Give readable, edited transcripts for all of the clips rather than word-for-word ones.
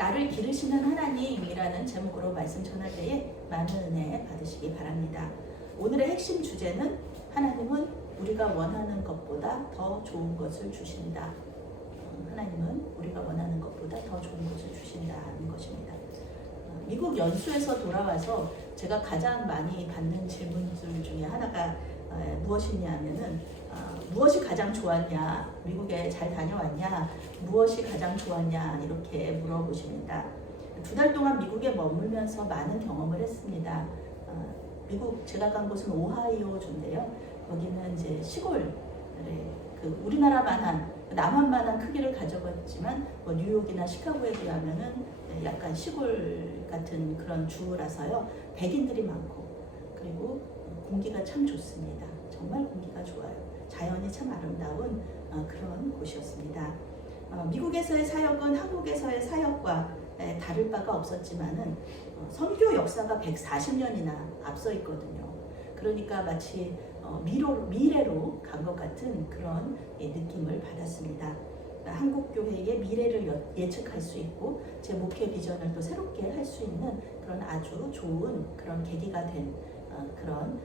나를 기르시는 하나님이라는 제목으로 말씀 전할 때에 많은 은혜 받으시기 바랍니다. 오늘의 핵심 주제는 하나님은 우리가 원하는 것보다 더 좋은 것을 주신다. 하나님은 우리가 원하는 것보다 더 좋은 것을 주신다는 것입니다. 미국 연수에서 돌아와서 제가 가장 많이 받는 질문들 중에 하나가 무엇이냐면은 무엇이 가장 좋았냐, 미국에 잘 다녀왔냐, 무엇이 가장 좋았냐 이렇게 물어보십니다. 2달 동안 미국에 머물면서 많은 경험을 했습니다. 미국 제가 간 곳은 오하이오주인데요. 거기는 이제 시골, 우리나라만한 남한만한 크기를 가져갔지만 뉴욕이나 시카고에 비하면은 약간 시골 같은 그런 주라서요. 백인들이 많고 그리고 공기가 참 좋습니다. 정말 공기가 좋아요. 자연이 참 아름다운 그런 곳이었습니다. 미국에서의 사역은 한국에서의 사역과 다를 바가 없었지만은 선교 역사가 140년이나 앞서 있거든요. 그러니까 마치 미래로 간 것 같은 그런 느낌을 받았습니다. 한국 교회의 미래를 예측할 수 있고 제 목회 비전을 또 새롭게 할 수 있는 그런 아주 좋은 그런 계기가 된 그런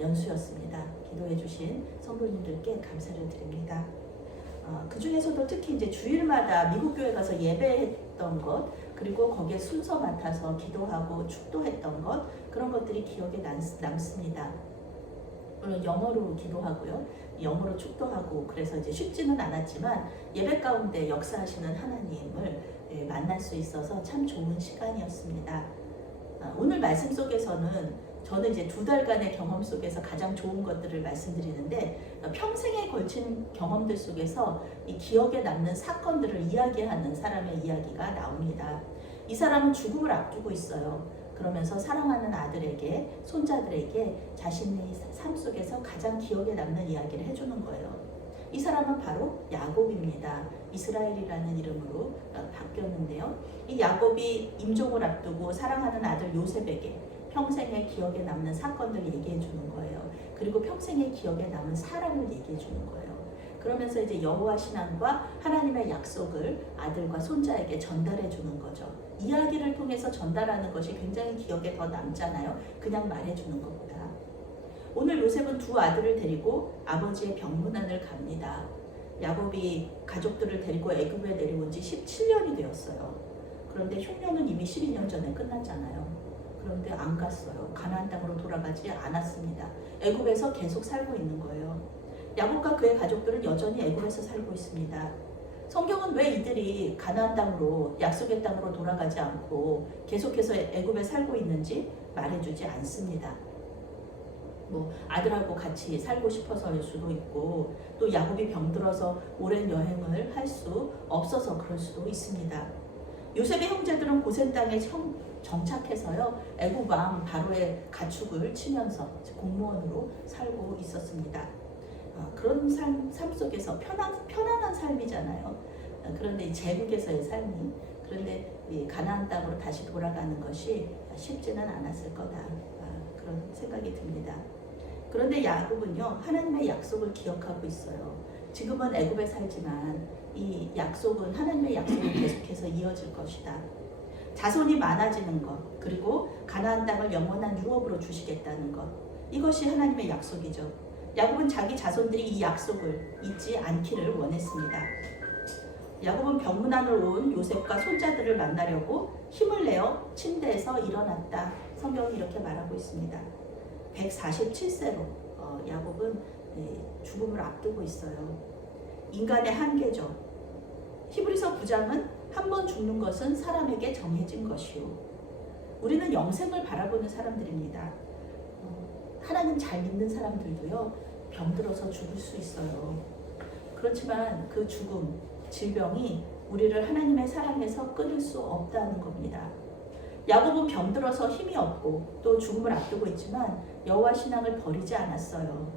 연수였습니다. 기도해 주신 성도님들께 감사를 드립니다. 그 중에서도 특히 이제 주일마다 미국 교회 가서 예배했던 것, 그리고 거기에 순서 맡아서 기도하고 축도했던 것, 그런 것들이 기억에 남습니다. 물론 영어로 기도하고요, 영어로 축도하고, 그래서 이제 쉽지는 않았지만 예배 가운데 역사하시는 하나님을 만날 수 있어서 참 좋은 시간이었습니다. 오늘 말씀 속에서는 저는 이제 2달간의 경험 속에서 가장 좋은 것들을 말씀드리는데, 평생에 걸친 경험들 속에서 이 기억에 남는 사건들을 이야기하는 사람의 이야기가 나옵니다. 이 사람은 죽음을 앞두고 있어요. 그러면서 사랑하는 아들에게, 손자들에게 자신의 삶 속에서 가장 기억에 남는 이야기를 해주는 거예요. 이 사람은 바로 야곱입니다. 이스라엘이라는 이름으로 바뀌었는데요. 이 야곱이 임종을 앞두고 사랑하는 아들 요셉에게 평생의 기억에 남는 사건들 얘기해 주는 거예요. 그리고 평생의 기억에 남은 사람을 얘기해 주는 거예요. 그러면서 이제 여호와 신앙과 하나님의 약속을 아들과 손자에게 전달해 주는 거죠. 이야기를 통해서 전달하는 것이 굉장히 기억에 더 남잖아요. 그냥 말해 주는 것보다. 오늘 요셉은 2 아들을 데리고 아버지의 병문안을 갑니다. 야곱이 가족들을 데리고 애굽에 내려온 지 17년이 되었어요. 그런데 흉년은 이미 12년 전에 끝났잖아요. 그런데 안 갔어요. 가나안 땅으로 돌아가지 않았습니다. 애굽에서 계속 살고 있는 거예요. 야곱과 그의 가족들은 여전히 애굽에서 살고 있습니다. 성경은 왜 이들이 가나안 땅으로, 약속의 땅으로 돌아가지 않고 계속해서 애굽에 살고 있는지 말해주지 않습니다. 아들하고 같이 살고 싶어서일 수도 있고, 또 야곱이 병들어서 오랜 여행을 할 수 없어서 그럴 수도 있습니다. 요셉의 형제들은 고센 땅에 정착해서요, 애굽 왕 바로의 가축을 치면서 공무원으로 살고 있었습니다. 그런 삶 속에서 편안한 삶이잖아요. 그런데 제국에서의 삶이, 그런데 이 가나안 땅으로 다시 돌아가는 것이 쉽지는 않았을 거다, 그런 생각이 듭니다. 그런데 야곱은요, 하나님의 약속을 기억하고 있어요. 지금은 애굽에 살지만 이 약속은, 하나님의 약속은 계속해서 이어질 것이다. 자손이 많아지는 것, 그리고 가나안 땅을 영원한 유업으로 주시겠다는 것, 이것이 하나님의 약속이죠. 야곱은 자기 자손들이 이 약속을 잊지 않기를 원했습니다. 야곱은 병문안으로 온 요셉과 손자들을 만나려고 힘을 내어 침대에서 일어났다. 성경이 이렇게 말하고 있습니다. 147세로 야곱은 죽음을 앞두고 있어요. 인간의 한계죠. 히브리서 9장은 한 번 죽는 것은 사람에게 정해진 것이요. 우리는 영생을 바라보는 사람들입니다. 하나님 잘 믿는 사람들도요, 병들어서 죽을 수 있어요. 그렇지만 그 죽음, 질병이 우리를 하나님의 사랑에서 끊을 수 없다는 겁니다. 야곱은 병들어서 힘이 없고 또 죽음을 앞두고 있지만 여호와 신앙을 버리지 않았어요.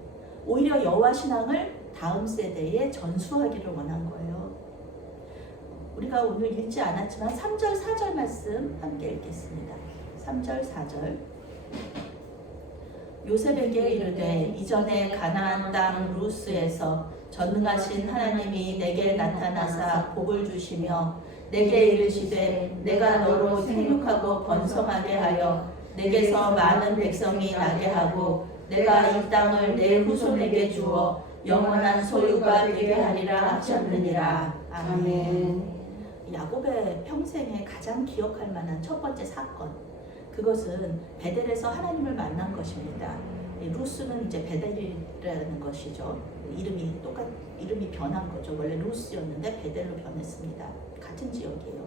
오히려 여호와 신앙을 다음 세대에 전수하기를 원한 거예요. 우리가 오늘 읽지 않았지만 3절, 4절 말씀 함께 읽겠습니다. 3절, 4절. 요셉에게 이르되 이전에 가나안 땅 루스에서 전능하신 하나님이 내게 나타나사 복을 주시며 내게 이르시되 내가 너로 생육하고 번성하게 하여 내게서 많은 백성이 나게 하고 내가 이 땅을 내 후손에게 주어 영원한 소유가 되게 하리라 하셨느니라. 아멘. 야곱의 평생에 가장 기억할 만한 첫 번째 사건, 그것은 베델에서 하나님을 만난 것입니다. 루스는 이제 베델이라는 것이죠. 이름이 변한 거죠. 원래 루스였는데 베델로 변했습니다. 같은 지역이에요.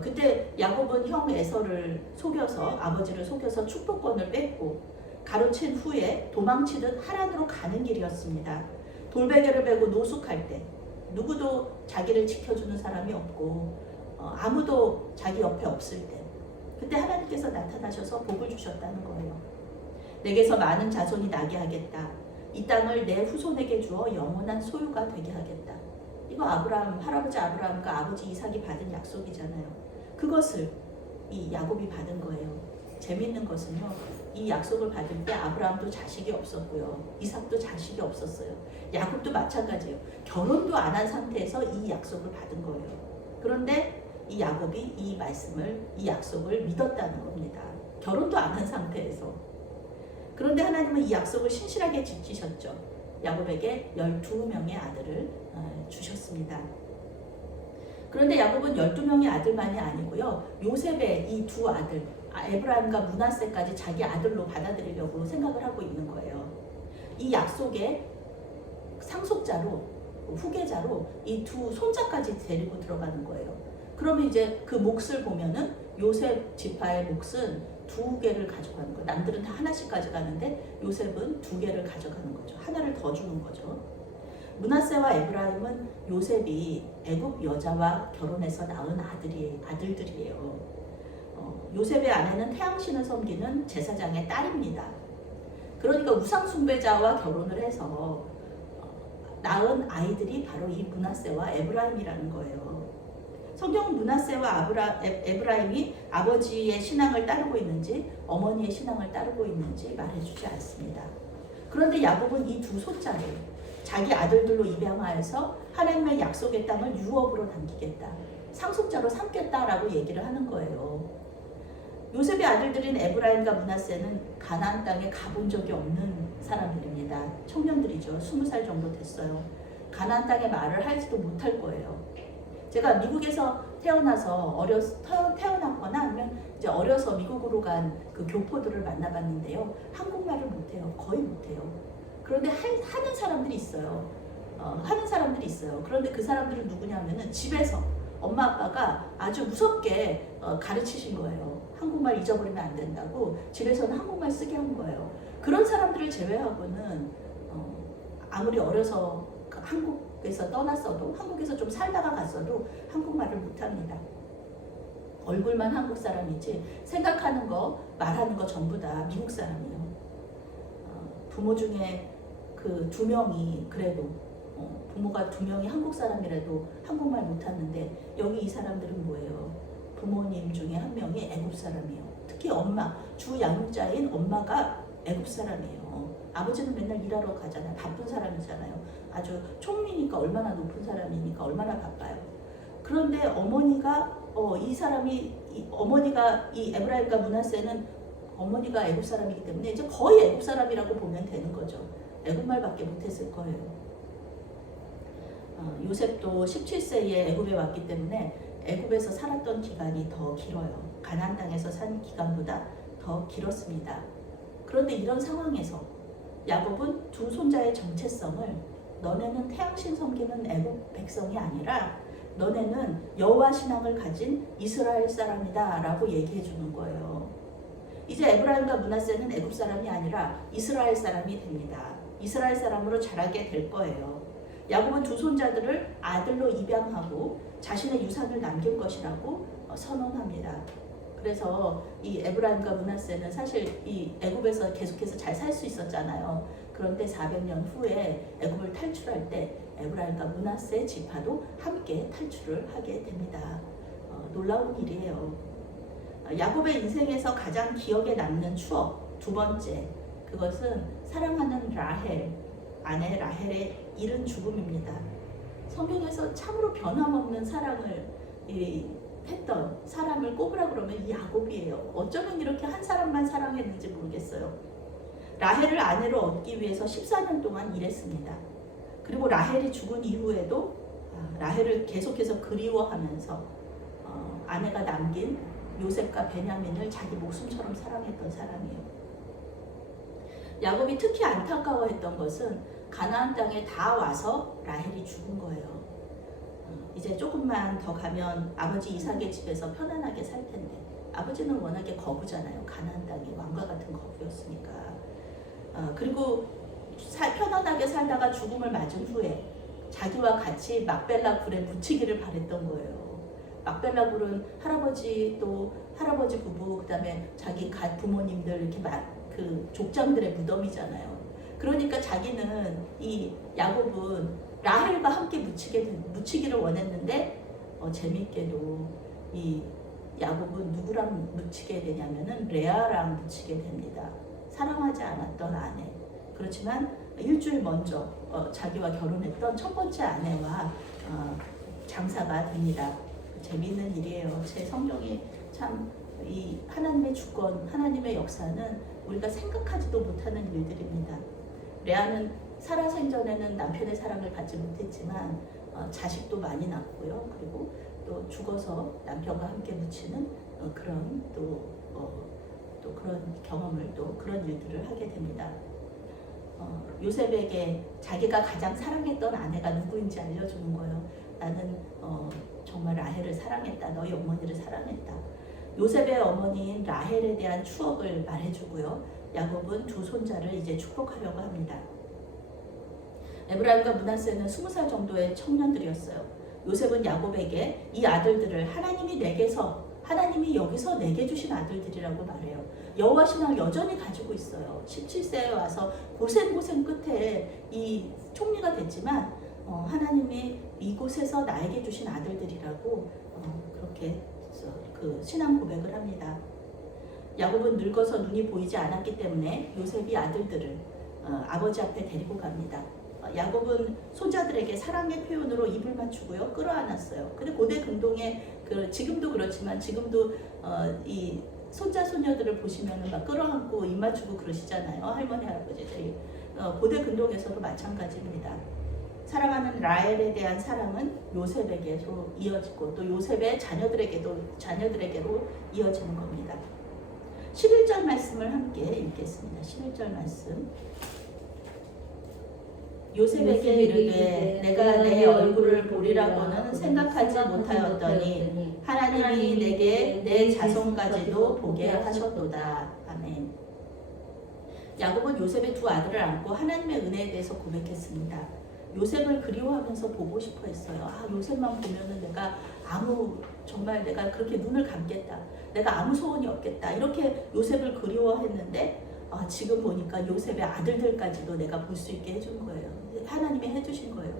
그때 야곱은 형 에서를 속여서, 아버지를 속여서 축복권을 뺏고 가로챈 후에 도망치듯 하란으로 가는 길이었습니다. 돌베개를 베고 노숙할 때 누구도 자기를 지켜주는 사람이 없고 아무도 자기 옆에 없을 때, 그때 하나님께서 나타나셔서 복을 주셨다는 거예요. 내게서 많은 자손이 나게 하겠다. 이 땅을 내 후손에게 주어 영원한 소유가 되게 하겠다. 이거 할아버지 아브라함과 아버지 이삭이 받은 약속이잖아요. 그것을 이 야곱이 받은 거예요. 재밌는 것은요, 이 약속을 받을 때 아브라함도 자식이 없었고요, 이삭도 자식이 없었어요. 야곱도 마찬가지예요. 결혼도 안 한 상태에서 이 약속을 받은 거예요. 그런데 이 야곱이 이 약속을 믿었다는 겁니다. 결혼도 안 한 상태에서. 그런데 하나님은 이 약속을 신실하게 지키셨죠. 야곱에게 12명의 아들을 주셨습니다. 그런데 야곱은 12명의 아들만이 아니고요, 요셉의 이 두 아들, 에브라임과 므낫세까지 자기 아들로 받아들이려고 생각을 하고 있는 거예요. 이 약속의 상속자로, 후계자로 이 두 손자까지 데리고 들어가는 거예요. 그러면 이제 그 몫을 보면은 요셉 지파의 몫은 2개를 가져가는 거예요. 남들은 다 하나씩 가져가는데 요셉은 2개를 가져가는 거죠. 하나를 더 주는 거죠. 므낫세와 에브라임은 요셉이 애굽 여자와 결혼해서 낳은 아들들이에요. 요셉의 아내는 태양신을 섬기는 제사장의 딸입니다. 그러니까 우상 숭배자와 결혼을 해서 낳은 아이들이 바로 이 므낫세와 에브라임이라는 거예요. 성경은 므낫세와 에브라임이 아버지의 신앙을 따르고 있는지 어머니의 신앙을 따르고 있는지 말해주지 않습니다. 그런데 야곱은 이 두 손자를 자기 아들들로 입양하여서 하나님의 약속의 땅을 유업으로 남기겠다, 상속자로 삼겠다라고 얘기를 하는 거예요. 요셉의 아들들인 에브라임과 므낫세는 가나안 땅에 가본 적이 없는 사람들입니다. 청년들이죠. 20살 정도 됐어요. 가나안 땅의 말을 할지도 못할 거예요. 제가 미국에서 태어났거나 아니면 이제 어려서 미국으로 간 그 교포들을 만나봤는데요, 한국말을 못해요. 거의 못해요. 그런데 하는 사람들이 있어요. 그런데 그 사람들은 누구냐면은 집에서 엄마 아빠가 아주 무섭게 가르치신 거예요. 한국말 잊어버리면 안 된다고 집에서는 한국말 쓰게 한 거예요. 그런 사람들을 제외하고는 아무리 어려서 한국에서 떠났어도, 한국에서 좀 살다가 갔어도 한국말을 못합니다. 얼굴만 한국 사람이지 생각하는 거, 말하는 거 전부 다 미국 사람이에요. 부모 중에 그 2명이 그래도 부모가 2명이 한국 사람이라도 한국말 못하는데, 여기 이 사람들은 뭐예요? 부모님 중에 1명이 애굽 사람이에요. 특히 엄마, 주 양육자인 엄마가 애굽 사람이에요. 아버지는 맨날 일하러 가잖아요. 바쁜 사람이잖아요. 아주 총리니까 얼마나 높은 사람이니까 얼마나 바빠요. 그런데 어머니가 이 에브라임과 므낫세는 어머니가 애굽 사람이기 때문에 이제 거의 애굽 사람이라고 보면 되는 거죠. 애굽말밖에 못했을 거예요. 요셉도 17세에 애굽에 왔기 때문에 애굽에서 살았던 기간이 더 길어요. 가나안 땅에서 산 기간보다 더 길었습니다. 그런데 이런 상황에서 야곱은 두 손자의 정체성을, 너네는 태양신 섬기는 애굽 백성이 아니라 너네는 여호와 신앙을 가진 이스라엘 사람이다 라고 얘기해 주는 거예요. 이제 에브라임과 므낫세는 애굽 사람이 아니라 이스라엘 사람이 됩니다. 이스라엘 사람으로 자라게 될 거예요. 야곱은 두 손자들을 아들로 입양하고 자신의 유산을 남길 것이라고 선언합니다. 그래서 이 에브라임과 므낫세는 사실 이 애굽에서 계속해서 잘 살 수 있었잖아요. 그런데 400년 후에 애굽을 탈출할 때 에브라임과 므낫세 지파도 함께 탈출을 하게 됩니다. 놀라운 일이에요. 야곱의 인생에서 가장 기억에 남는 추억, 두 번째, 그것은 사랑하는 아내 라헬의 이른 죽음입니다. 성경에서 참으로 변함없는 사랑을 했던 사람을 꼽으라 그러면 이 야곱이에요. 어쩌면 이렇게 한 사람만 사랑했는지 모르겠어요. 라헬을 아내로 얻기 위해서 14년 동안 일했습니다. 그리고 라헬이 죽은 이후에도 라헬을 계속해서 그리워하면서 아내가 남긴 요셉과 베냐민을 자기 목숨처럼 사랑했던 사람이에요. 야곱이 특히 안타까워했던 것은 가나안 땅에 다 와서 라헬이 죽은 거예요. 이제 조금만 더 가면 아버지 이삭의 집에서 편안하게 살 텐데, 아버지는 워낙에 거부잖아요. 가나안 땅이 왕과 같은 거부였으니까. 그리고 편안하게 살다가 죽음을 맞은 후에 자기와 같이 막벨라 굴에 묻히기를 바랬던 거예요. 막벨라 굴은 할아버지, 또 할아버지 부부, 그 다음에 자기 부모님들 이렇게 그 족장들의 무덤이잖아요. 그러니까 자기는, 이 야곱은 라헬과 함께 묻히기를 원했는데, 재밌게도 이 야곱은 누구랑 묻히게 되냐면은 레아랑 묻히게 됩니다. 사랑하지 않았던 아내. 그렇지만 일주일 먼저 자기와 결혼했던 첫 번째 아내와 장사가 됩니다. 재미있는 일이에요. 제 성경이 참 이 하나님의 주권, 하나님의 역사는 우리가 생각하지도 못하는 일들입니다. 레아는 사라 생전에는 남편의 사랑을 받지 못했지만 자식도 많이 낳고요. 그리고 또 죽어서 남편과 함께 묻히는 그런 또 그런 경험을, 또 그런 일들을 하게 됩니다. 요셉에게 자기가 가장 사랑했던 아내가 누구인지 알려주는 거예요. 나는 정말 라헬을 사랑했다. 너희 어머니를 사랑했다. 요셉의 어머니인 라헬에 대한 추억을 말해주고요. 야곱은 두 손자를 이제 축복하려고 합니다. 에브라임과 므낫세는 20살 정도의 청년들이었어요. 요셉은 야곱에게 이 아들들을 하나님이 여기서 내게 주신 아들들이라고 말해요. 여호와 신앙을 여전히 가지고 있어요. 17세에 와서 고생 끝에 이 총리가 됐지만 하나님이 이곳에서 나에게 주신 아들들이라고 그렇게 그 신앙 고백을 합니다. 야곱은 늙어서 눈이 보이지 않았기 때문에 요셉이 아들들을 아버지 앞에 데리고 갑니다. 야곱은 손자들에게 사랑의 표현으로 입을 맞추고요, 끌어안았어요. 근데 고대 근동에 지금도 그렇지만 지금도 이 손자 손녀들을 보시면은 막 끌어안고 입 맞추고 그러시잖아요. 할머니 할아버지들이. 고대 근동에서도 마찬가지입니다. 사랑하는 라헬에 대한 사랑은 요셉에게로 이어지고 또 요셉의 자녀들에게로 이어지는 겁니다. 11절 말씀을 함께 읽겠습니다. 11절 말씀. 요셉에게 이르되 내가 내 얼굴을 보리라고는 생각하지 못하였더니 하나님이 내게 내 자손까지도 보게 하셨도다. 아멘. 야곱은 요셉의 두 아들을 안고 하나님의 은혜에 대해서 고백했습니다. 요셉을 그리워하면서 보고 싶어 했어요. 요셉만 보면은 정말 내가 그렇게 눈을 감겠다. 내가 아무 소원이 없겠다. 이렇게 요셉을 그리워했는데 지금 보니까 요셉의 아들들까지도 내가 볼 수 있게 해준 거예요. 하나님이 해주신 거예요.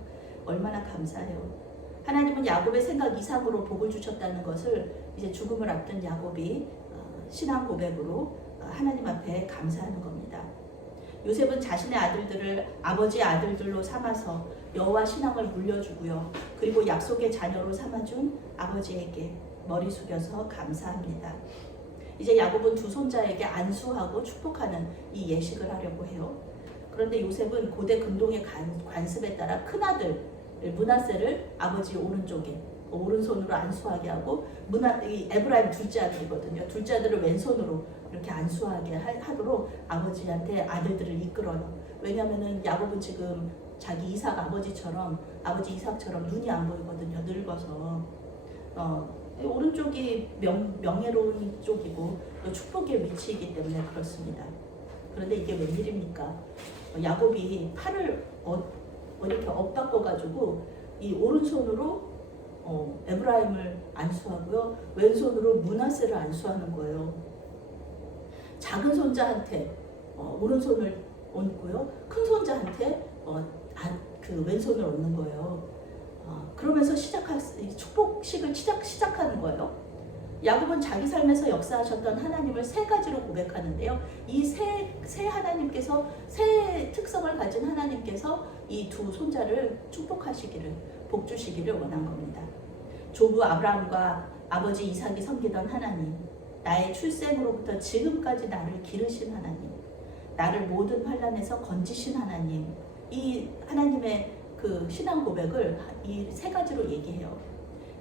얼마나 감사해요. 하나님은 야곱의 생각 이상으로 복을 주셨다는 것을 이제 죽음을 앞둔 야곱이 신앙 고백으로 하나님 앞에 감사하는 겁니다. 요셉은 자신의 아들들을 아버지의 아들들로 삼아서 여호와 신앙을 물려주고요. 그리고 약속의 자녀로 삼아준 아버지에게 머리 숙여서 감사합니다. 이제 야곱은 두 손자에게 안수하고 축복하는 이 예식을 하려고 해요. 그런데 요셉은 고대 근동의 관습에 따라 큰아들 므낫세를 아버지 오른손으로 안수하게 하고 에브라임 둘째 아들이거든요. 둘째 아들을 왼손으로 이렇게 안수하게 하도록 아버지한테 아들들을 이끌어요. 왜냐하면은 야곱은 지금 자기 아버지 이삭처럼 눈이 안 보이거든요. 늙어서. 오른쪽이 명예로운 쪽이고 축복의 위치이기 때문에 그렇습니다. 그런데 이게 웬일입니까? 야곱이 팔을 이렇게 엇바꿔가지고 이 오른손으로 에브라임을 안수하고요, 왼손으로 므낫세를 안수하는 거예요. 작은 손자한테 오른손을 얹고요, 큰 손자한테 그 왼손을 얹는 거예요. 그러면서 축복식을 시작하는 거예요. 야곱은 자기 삶에서 역사하셨던 하나님을 세 가지로 고백하는데요. 이 세 하나님께서, 세 특성을 가진 하나님께서 이 두 손자를 축복하시기를, 복주시기를 원한 겁니다. 조부 아브라함과 아버지 이삭이 섬기던 하나님, 나의 출생으로부터 지금까지 나를 기르신 하나님, 나를 모든 환난에서 건지신 하나님, 이 하나님의 그 신앙 고백을 이 세 가지로 얘기해요.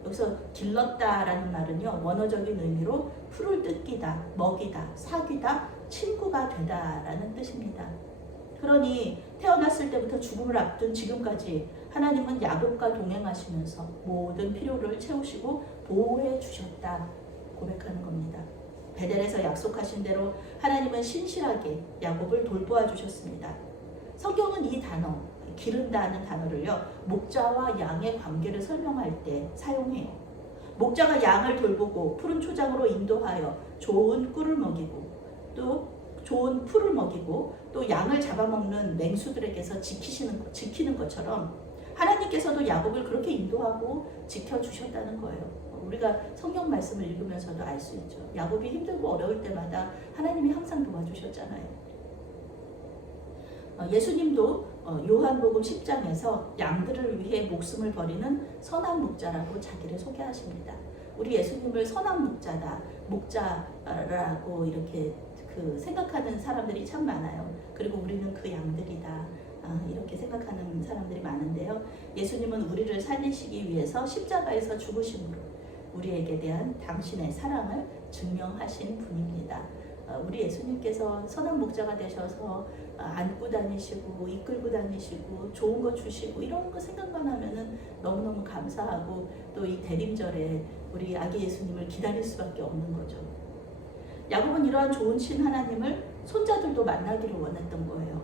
여기서 길렀다라는 말은요, 원어적인 의미로 풀을 뜯기다, 먹이다, 사귀다, 친구가 되다라는 뜻입니다. 그러니 태어났을 때부터 죽음을 앞둔 지금까지 하나님은 야곱과 동행하시면서 모든 필요를 채우시고 보호해 주셨다 고백하는 겁니다. 베델에서 약속하신 대로 하나님은 신실하게 야곱을 돌보아 주셨습니다. 성경은 이 단어, 기른다는 단어를요, 목자와 양의 관계를 설명할 때 사용해요. 목자가 양을 돌보고 푸른 초장으로 인도하여 좋은 꿀을 먹이고 또 좋은 풀을 먹이고 또 양을 잡아먹는 맹수들에게서 지키는 것처럼 하나님께서도 야곱을 그렇게 인도하고 지켜주셨다는 거예요. 우리가 성경 말씀을 읽으면서도 알 수 있죠. 야곱이 힘들고 어려울 때마다 하나님이 항상 도와주셨잖아요. 예수님도 요한복음 10장에서 양들을 위해 목숨을 버리는 선한 목자라고 자기를 소개하십니다. 우리 예수님을 선한 목자다, 목자라고 이렇게 생각하는 사람들이 참 많아요. 그리고 우리는 그 양들이다, 이렇게 생각하는 사람들이 많은데요. 예수님은 우리를 살리시기 위해서 십자가에서 죽으심으로 우리에게 대한 당신의 사랑을 증명하신 분입니다. 우리 예수님께서 선한 목자가 되셔서 안고 다니시고 이끌고 다니시고 좋은 거 주시고 이런 거 생각만 하면은 너무너무 감사하고 또 이 대림절에 우리 아기 예수님을 기다릴 수밖에 없는 거죠. 야곱은 이러한 좋은 신 하나님을 손자들도 만나기를 원했던 거예요.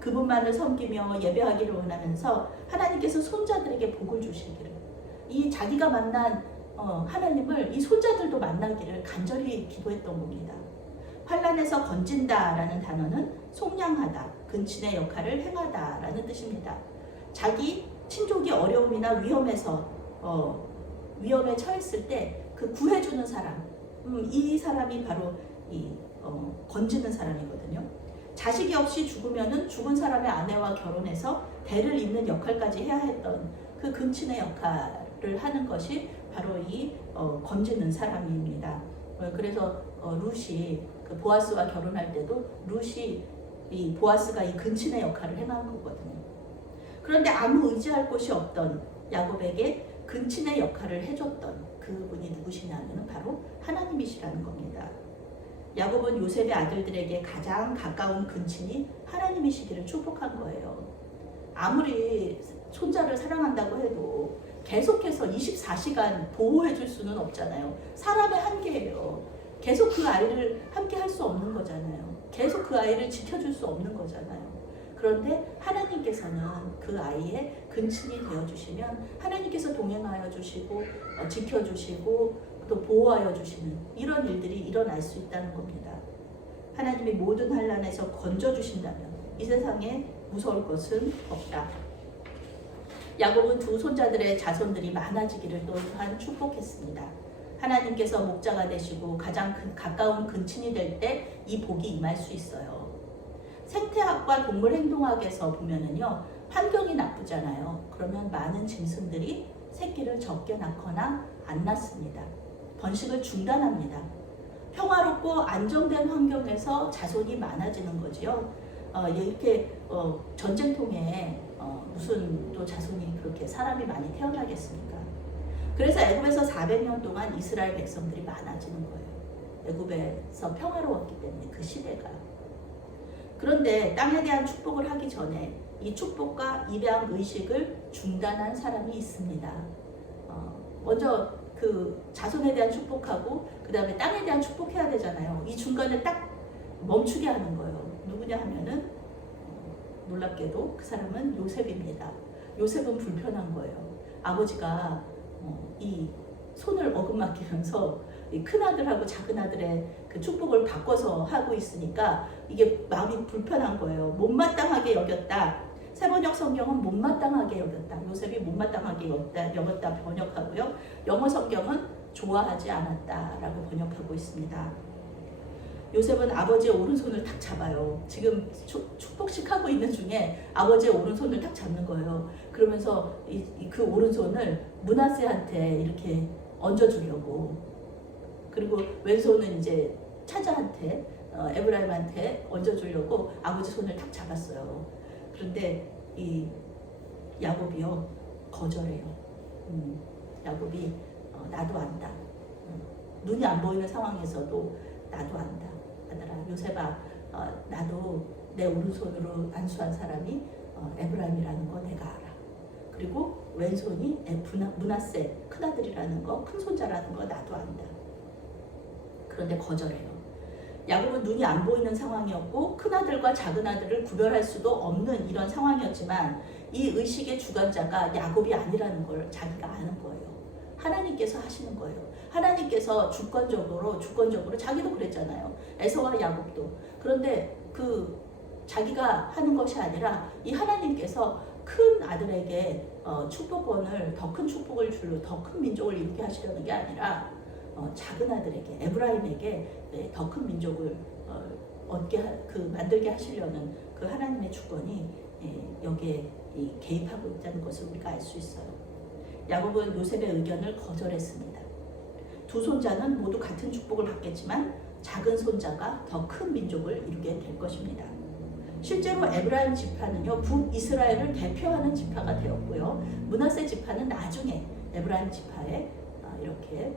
그분만을 섬기며 예배하기를 원하면서 하나님께서 손자들에게 복을 주시기를, 이 자기가 만난 하나님을 이 손자들도 만나기를 간절히 기도했던 겁니다. 환난에서 건진다라는 단어는 속량하다, 근친의 역할을 행하다라는 뜻입니다. 자기 친족이 어려움이나 위험에 처했을 때 그 구해주는 사람, 이 사람이 바로 건지는 사람이거든요. 자식이 없이 죽으면은 죽은 사람의 아내와 결혼해서 대를 잇는 역할까지 해야 했던 그 근친의 역할을 하는 것이 바로 이 건지는 사람입니다. 그래서 룻이 보아스와 결혼할 때도 룻이 이 보아스가 이 근친의 역할을 행한 거거든요. 그런데 아무 의지할 곳이 없던 야곱에게 근친의 역할을 해줬던 그분이 누구시냐면 바로 하나님이시라는 겁니다. 야곱은 요셉의 아들들에게 가장 가까운 근친이 하나님이시기를 축복한 거예요. 아무리 손자를 사랑한다고 해도 계속해서 24시간 보호해 줄 수는 없잖아요. 사람의 한계예요. 계속 그 아이를 함께 할 수 없는 거잖아요. 계속 그 아이를 지켜줄 수 없는 거잖아요. 그런데 하나님께서는 그 아이의 근친이 되어주시면 하나님께서 동행하여 주시고 지켜주시고 또 보호하여 주시는 이런 일들이 일어날 수 있다는 겁니다. 하나님이 모든 환난에서 건져주신다면 이 세상에 무서울 것은 없다. 야곱은 두 손자들의 자손들이 많아지기를 또한 축복했습니다. 하나님께서 목자가 되시고 가장 가까운 근친이 될 때 이 복이 임할 수 있어요. 생태학과 동물 행동학에서 보면은요, 환경이 나쁘잖아요. 그러면 많은 짐승들이 새끼를 적게 낳거나 안 낳습니다. 번식을 중단합니다. 평화롭고 안정된 환경에서 자손이 많아지는 거지요. 이렇게 전쟁통에 무슨 또 자손이 그렇게 사람이 많이 태어나겠습니까? 그래서 애굽에서 400년 동안 이스라엘 백성들이 많아지는 거예요. 애굽에서 평화로웠기 때문에 그 시대가. 그런데 땅에 대한 축복을 하기 전에 이 축복과 입양 의식을 중단한 사람이 있습니다. 먼저 그 자손에 대한 축복하고 그 다음에 땅에 대한 축복해야 되잖아요. 이 중간에 딱 멈추게 하는 거예요. 누구냐 하면은 놀랍게도 그 사람은 요셉입니다. 요셉은 불편한 거예요. 아버지가 이 손을 어긋맞기면서 큰아들하고 작은아들의 그 축복을 바꿔서 하고 있으니까 이게 마음이 불편한 거예요. 못마땅하게 여겼다. 세번역 성경은 못마땅하게 여겼다. 요셉이 못마땅하게 여겼다 번역하고요. 영어 성경은 좋아하지 않았다라고 번역하고 있습니다. 요셉은 아버지의 오른손을 탁 잡아요. 지금 축복식 하고 있는 중에 아버지의 오른손을 탁 잡는 거예요. 그러면서 그 오른손을 므낫세한테 이렇게 얹어주려고, 그리고 왼손은 이제 차자한테 에브라임한테 얹어주려고 아버지 손을 탁 잡았어요. 그런데 이 야곱이요 거절해요. 야곱이 나도 안다. 눈이 안 보이는 상황에서도 나도 안다. 아들아 요셉아, 나도 내 오른손으로 안수한 사람이 에브라임이라는 거 내가 알아. 그리고 왼손이 므낫세 큰아들이라는 거, 큰손자라는 거 나도 안다. 그런데 거절해요. 야곱은 눈이 안 보이는 상황이었고 큰아들과 작은아들을 구별할 수도 없는 이런 상황이었지만 이 의식의 주관자가 야곱이 아니라는 걸 자기가 아는 거예요. 하나님께서 하시는 거예요. 하나님께서 주권적으로 자기도 그랬잖아요. 에서와 야곱도. 그런데 그 자기가 하는 것이 아니라 이 하나님께서 큰 아들에게 축복권을, 더 큰 축복을 줄로 더 큰 민족을 이루게 하시려는 게 아니라 작은 아들에게, 에브라임에게 더 큰 민족을 만들게 하시려는 그 하나님의 주권이 여기에 개입하고 있다는 것을 우리가 알 수 있어요. 야곱은 요셉의 의견을 거절했습니다. 두 손자는 모두 같은 축복을 받겠지만 작은 손자가 더 큰 민족을 이루게 될 것입니다. 실제로 에브라임 지파는요, 북이스라엘을 대표하는 지파가 되었고요. 므낫세 지파는 나중에 에브라임 지파에 이렇게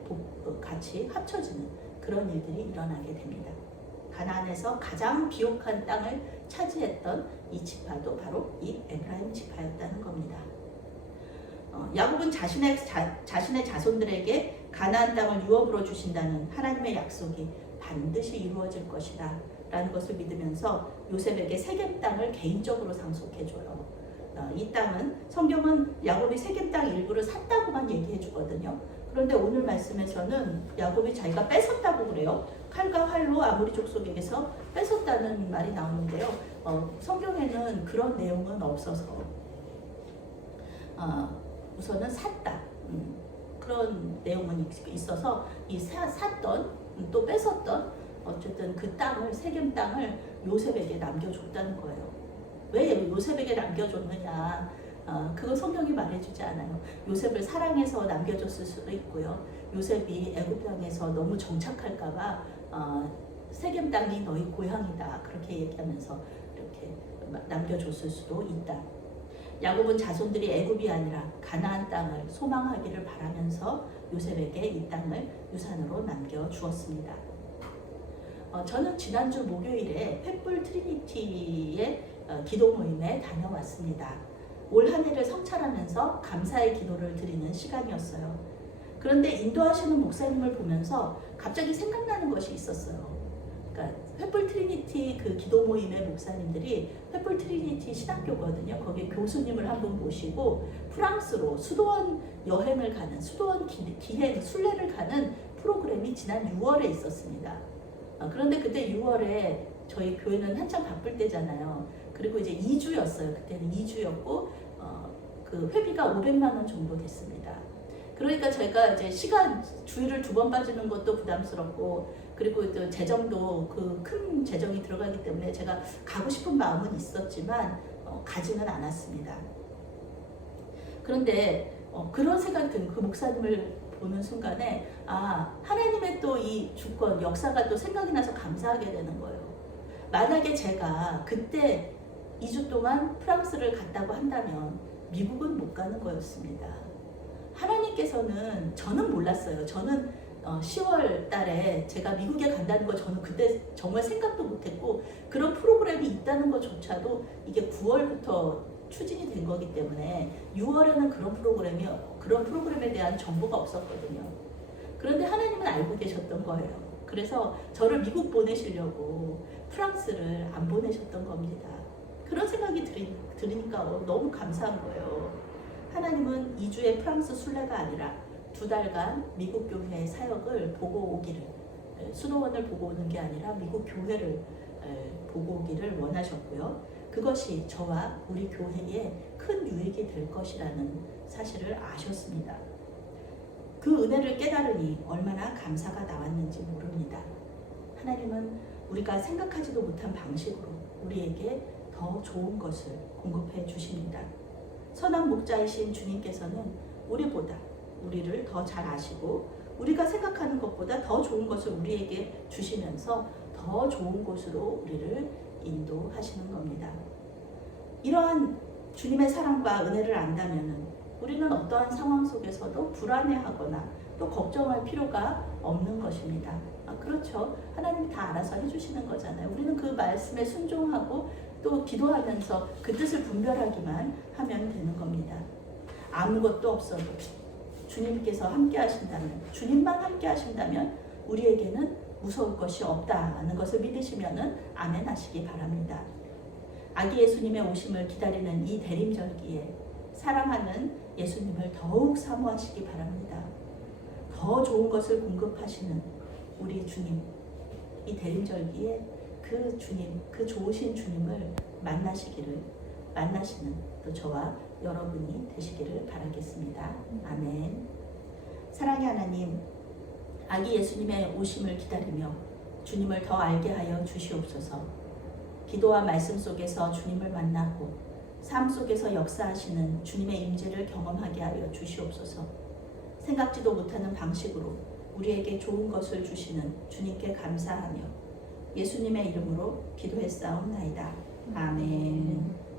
같이 합쳐지는 그런 일들이 일어나게 됩니다. 가나안에서 가장 비옥한 땅을 차지했던 이 지파도 바로 이 에브라임 지파였다는 겁니다. 야곱은 자신의 자손들에게 가나안 땅을 유업으로 주신다는 하나님의 약속이 반드시 이루어질 것이다 라는 것을 믿으면서 요셉에게 세겜 땅을 개인적으로 상속해줘요. 이 땅은, 성경은 야곱이 세겜 땅 일부를 샀다고만 얘기해 주거든요. 그런데 오늘 말씀에서는 야곱이 자기가 뺏었다고 그래요. 칼과 활로 아모리 족속에게서 뺏었다는 말이 나오는데요. 성경에는 그런 내용은 없어서 우선은 샀다, 그런 내용은 있어서 이 샀던 또 뺏었던 어쨌든 그 땅을, 세겜 땅을 요셉에게 남겨줬다는 거예요. 왜 요셉에게 남겨줬느냐? 그거 성경이 말해주지 않아요. 요셉을 사랑해서 남겨줬을 수도 있고요. 요셉이 애굽 땅에서 너무 정착할까봐 세겜 땅이 너희 고향이다 그렇게 얘기하면서 이렇게 남겨줬을 수도 있다. 야곱은 자손들이 애굽이 아니라 가나안 땅을 소망하기를 바라면서 요셉에게 이 땅을 유산으로 남겨주었습니다. 저는 지난주 목요일에 횃불 트리니티의 기도 모임에 다녀왔습니다. 올 한 해를 성찰하면서 감사의 기도를 드리는 시간이었어요. 그런데 인도하시는 목사님을 보면서 갑자기 생각나는 것이 있었어요. 그러니까 횃불 트리니티 그 기도 모임의 목사님들이 횃불 트리니티 신학교거든요. 거기 교수님을 한 분 모시고 프랑스로 수도원 여행을 가는, 수도원 기행 순례를 가는 프로그램이 지난 6월에 있었습니다. 그런데 그때 6월에 저희 교회는 한참 바쁠 때잖아요. 그리고 이제 2주였어요. 그때는 2주였고 그 회비가 500만 원 정도 됐습니다. 그러니까 제가 이제 시간 주일을 2번 빠지는 것도 부담스럽고, 그리고 또 재정도 그 큰 재정이 들어가기 때문에 제가 가고 싶은 마음은 있었지만 가지는 않았습니다. 그런데 그런 생각이 든 그 목사님을 보는 순간에 하나님의 또 이 주권, 역사가 또 생각이 나서 감사하게 되는 거예요. 만약에 제가 그때 2주 동안 프랑스를 갔다고 한다면 미국은 못 가는 거였습니다. 하나님께서는, 저는 몰랐어요. 저는 10월 달에 제가 미국에 간다는 거 저는 그때 정말 생각도 못했고, 그런 프로그램이 있다는 것조차도 이게 9월부터 추진이 된 거기 때문에 6월에는 그런 프로그램에 대한 정보가 없었거든요. 그런데 하나님은 알고 계셨던 거예요. 그래서 저를 미국 보내시려고 프랑스를 안 보내셨던 겁니다. 그런 생각이 들으니까 너무 감사한 거예요. 하나님은 2주의 프랑스 순례가 아니라 2달간 미국 교회의 사역을 보고 오기를, 수도원을 보고 오는 게 아니라 미국 교회를 보고 오기를 원하셨고요. 그것이 저와 우리 교회에 큰 유익이 될 것이라는 사실을 아셨습니다. 그 은혜를 깨달으니 얼마나 감사가 나왔는지 모릅니다. 하나님은 우리가 생각하지도 못한 방식으로 우리에게 더 좋은 것을 공급해 주십니다. 선한 목자이신 주님께서는 우리보다 우리를 더 잘 아시고 우리가 생각하는 것보다 더 좋은 것을 우리에게 주시면서 더 좋은 곳으로 우리를 인도하시는 겁니다. 이러한 주님의 사랑과 은혜를 안다면 우리는 어떠한 상황 속에서도 불안해하거나 또 걱정할 필요가 없는 것입니다. 그렇죠. 하나님이 다 알아서 해주시는 거잖아요. 우리는 그 말씀에 순종하고 또 기도하면서 그 뜻을 분별하기만 하면 되는 겁니다. 아무것도 없어도 주님께서 함께 하신다면, 주님만 함께 하신다면 우리에게는 무서울 것이 없다는 것을 믿으시면 아멘 하시기 바랍니다. 아기 예수님의 오심을 기다리는 이 대림절기에 사랑하는 예수님을 더욱 사모하시기 바랍니다. 더 좋은 것을 공급하시는 우리 주님, 이 대림절기에 그 주님, 그 좋으신 주님을 만나시는 또 저와 여러분이 되시기를 바라겠습니다. 아멘. 사랑의 하나님, 아기 예수님의 오심을 기다리며 주님을 더 알게 하여 주시옵소서. 기도와 말씀 속에서 주님을 만나고 삶 속에서 역사하시는 주님의 임재를 경험하게 하여 주시옵소서. 생각지도 못하는 방식으로 우리에게 좋은 것을 주시는 주님께 감사하며 예수님의 이름으로 기도했사옵나이다. 아멘.